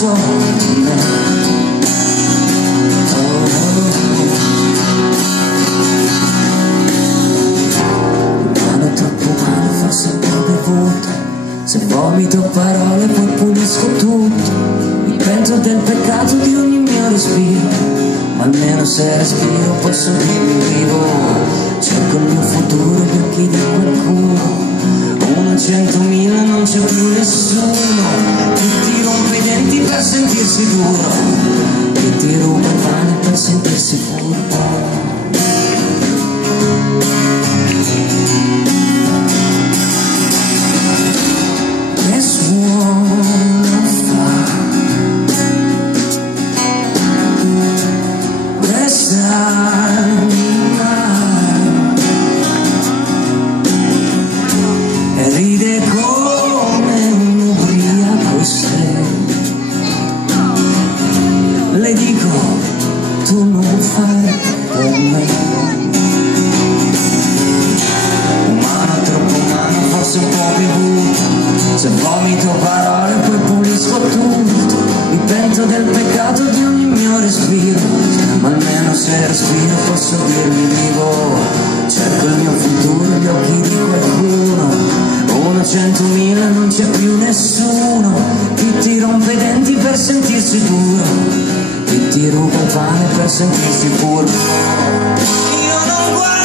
so di me. Mano troppo male, forse un po' bevuto. Se vomito parole poi pulisco tutto. Mi pento del peccato di ogni mio respiro, ma almeno se respiro posso dirmi vivo. Cerco il mio futuro, gli occhi di qualcuno. 1 a 100.000 non c'è più nessuno che ti rompe i denti per sentirsi duro, che ti ruba il pane per sentirsi furbo. Che suono fa quest'anima e ride come un ubriaco se le dico tu non fai per me. Umano troppo umano, forse un po' bevuto. Se vomito parole poi pulisco tutto. Mi pento del peccato di ogni mio respiro, ma almeno se respiro posso dirmi vivo. Cerco il mio futuro, gli occhi di qualcuno. 1 a 100.000 non c'è più nessuno che ti rompe i denti per sentirsi duro, che ti ruba il pane per sentirsi puro. Io non guardo